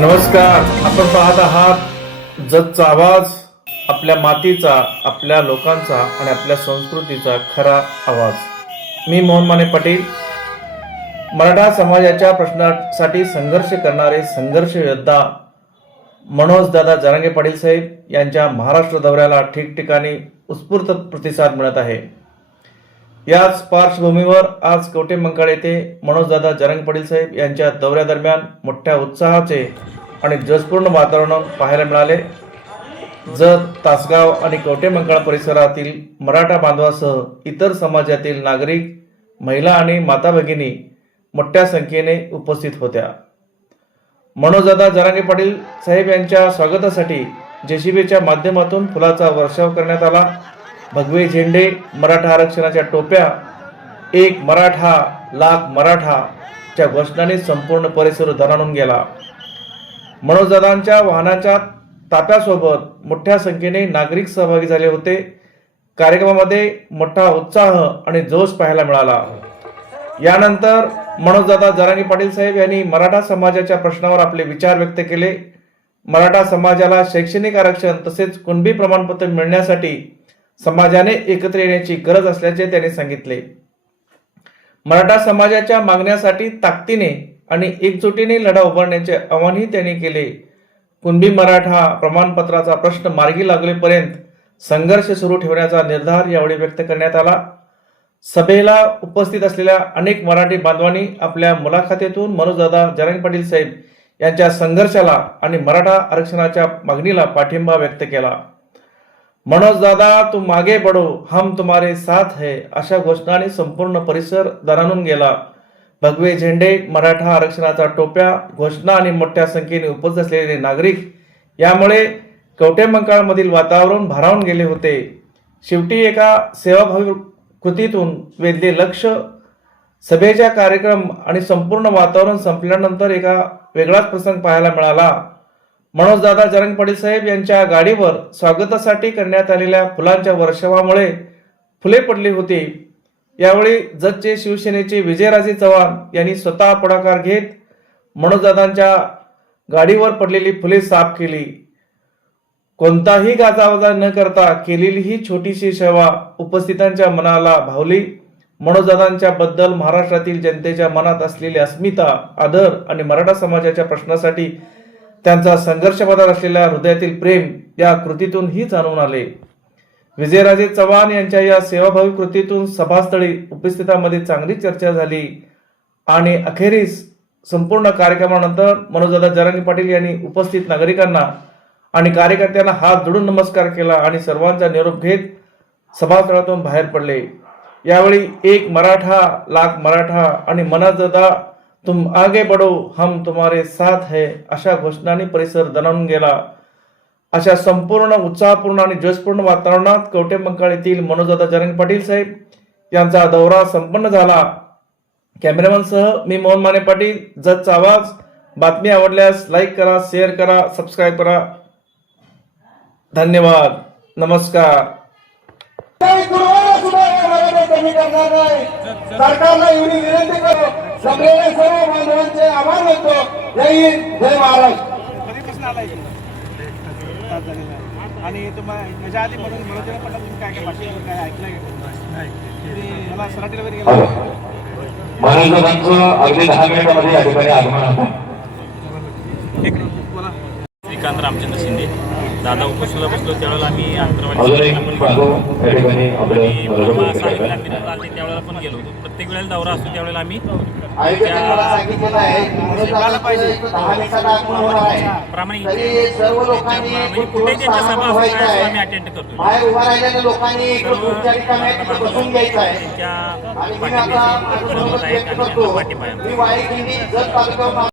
नमस्कार. आपण पाहत आहात जतचा आवाज, आपल्या मातीचा, आपल्या लोकांचा आणि आपल्या संस्कृतीचा खरा आवाज. मी मोहन माने पाटील. मराठा समाजाच्या प्रश्नासाठी संघर्ष करणारे संघर्ष योद्धा मनोजदादा जरांगे पाटील साहेब यांच्या महाराष्ट्र दौऱ्याला ठिकठिकाणी उत्स्फूर्त प्रतिसाद मिळत आहे. याच पार्श्वभूमीवर आज कवठेमंकाळ येथे मनोजदादा जरांगे पाटील साहेब यांच्या दौऱ्यादरम्यान मोठ्या उत्साहाचे आणि जोशपूर्ण वातावरण पाहायला मिळाले. जत, तासगाव आणि कवठेमंकाळ परिसरातील मराठा बांधवासह इतर समाजातील नागरिक, महिला आणि माता भगिनी मोठ्या संख्येने उपस्थित होत्या. मनोजदादा जरांगे पाटील साहेब यांच्या स्वागतासाठी जेसीबीच्या माध्यमातून फुलाचा वर्षाव करण्यात आला. भगवे झेंडे, मराठा आरक्षणाच्या टोप्या, एक मराठा लाख मराठाच्या घोषणाने संपूर्ण परिसर दणाणून गेला. मनोजदादांच्या वाहनाच्या ताफ्यासोबत मोठ्या संख्येने नागरिक सहभागी झाले होते. कार्यक्रमामध्ये मोठा उत्साह आणि जोश पाहायला मिळाला. यानंतर मनोजदादा जरांगे पाटील साहेब यांनी मराठा समाजाच्या प्रश्नावर आपले विचार व्यक्त केले. मराठा समाजाला शैक्षणिक आरक्षण तसेच कुणबी प्रमाणपत्र मिळण्यासाठी समाजाने एकत्र येण्याची गरज असल्याचे त्यांनी सांगितले. मराठा समाजाच्या मागण्यासाठी ताकदीने आणि एकजुटीने लढा उभारण्याचे आवाहनही त्यांनी केले. कुणबी मराठा प्रमाणपत्राचा प्रश्न मार्गी लागलेपर्यंत संघर्ष सुरू ठेवण्याचा निर्धार यावेळी व्यक्त करण्यात आला. सभेला उपस्थित असलेल्या अनेक मराठी बांधवांनी आपल्या मुलाखतीतून मनोजदादा जरांगे पाटील साहेब यांच्या संघर्षाला आणि मराठा आरक्षणाच्या मागणीला पाठिंबा व्यक्त केला. मनोजदादा, तुम आगे बढ़ो, हम तुम्हारे साथ है अशा घोषणाने संपूर्ण परिसर दणाणून गेला. भगवे झेंडे, मराठा आरक्षणाचा टोप्या, घोषणा आणि मोठ्या संख्येने उपस्थित असलेले नागरिक यामुळे कवठेमंकाळमधील वातावरण भारावून गेले होते. शेवटी एका सेवाभावी कृतीतून वेधले लक्ष, सभेचा कार्यक्रम आणि संपूर्ण वातावरण संपल्यानंतर एका वेगळाच प्रसंग पाहायला मिळाला. मनोजदादा जरांगे पाटील साहेब यांच्या गाडीवर स्वागतासाठी करण्यात आलेल्या फुलांच्या वर्षावामुळे फुले पडली होती. यावेळी जतचे शिवसेनेचे विजयराजे चव्हाण यांनी स्वतः पुढाकार घेत मनोजदादांच्या गाडीवर पडलेली फुले साफ केली. कोणताही गाजावाजा न करता केलेली ही छोटीशी सेवा उपस्थितांच्या मनाला भावली. मनोजदादांच्या बद्दल महाराष्ट्रातील जनतेच्या मनात असलेली अस्मिता, आदर आणि मराठा समाजाच्या प्रश्नासाठी त्यांचा संघर्षपदात असलेल्या हृदयातील प्रेम या कृतीतून ही जाणून आले. विजयराजे चव्हाण यांच्या या सेवाभावी कृतीतून सभास्थळी उपस्थितांमध्ये चांगली चर्चा झाली आणि अखेरीस संपूर्ण कार्यक्रमानंतर मनोजदादा जरांगे पाटील यांनी उपस्थित नागरिकांना आणि कार्यकर्त्यांना हात जोडून नमस्कार केला आणि सर्वांचा निरोप घेत सभास्थळातून बाहेर पडले. यावेळी एक मराठा लाख मराठा आणि मनोजदादा, तुम आगे बढ़ो, हम तुम्हारे साथ है अशा घोषणाने परिसर दणाणून गेला. अशा संपूर्ण उत्साहपूर्ण आणि जोशपूर्ण वातावरणात कवठेमंकाळ येथील मनोजदादा जरांगे पाटील साहेब यांचा दौरा संपन्न झाला. कॅमेरामॅनसह मी मोहन माने पाटील, जतचा आवाज. बातमी आवडल्यास लाईक करा, शेअर करा, सबस्क्राईब करा. धन्यवाद. नमस्कार. सरकारला एवढी विनंती करू, सगळे सर्व बांधवांचे आभार मानतो. जय हिंद, जय महाराष्ट्र. आणि त्याच्या आधी मनोजदादा पाटील तुम्ही काय काय भाषण काय ऐकलंय का? मला सराटीला वगैरे गेला. मनोजदादांचं अगदी 10 मिनिटांमध्ये या ठिकाणी आगमन होतं. श्रीकांत रामचंद्र शिंदे दादा उपोषणाला बसलो त्यावेळेला आम्ही त्यावेळेला पण गेलो होतो. प्रत्येक वेळेला दौरा असतो त्यावेळेला आम्ही प्रामाणिक कुठे त्यांच्या सभा आम्ही अटेंड करतो. त्यांच्या पाठिंबा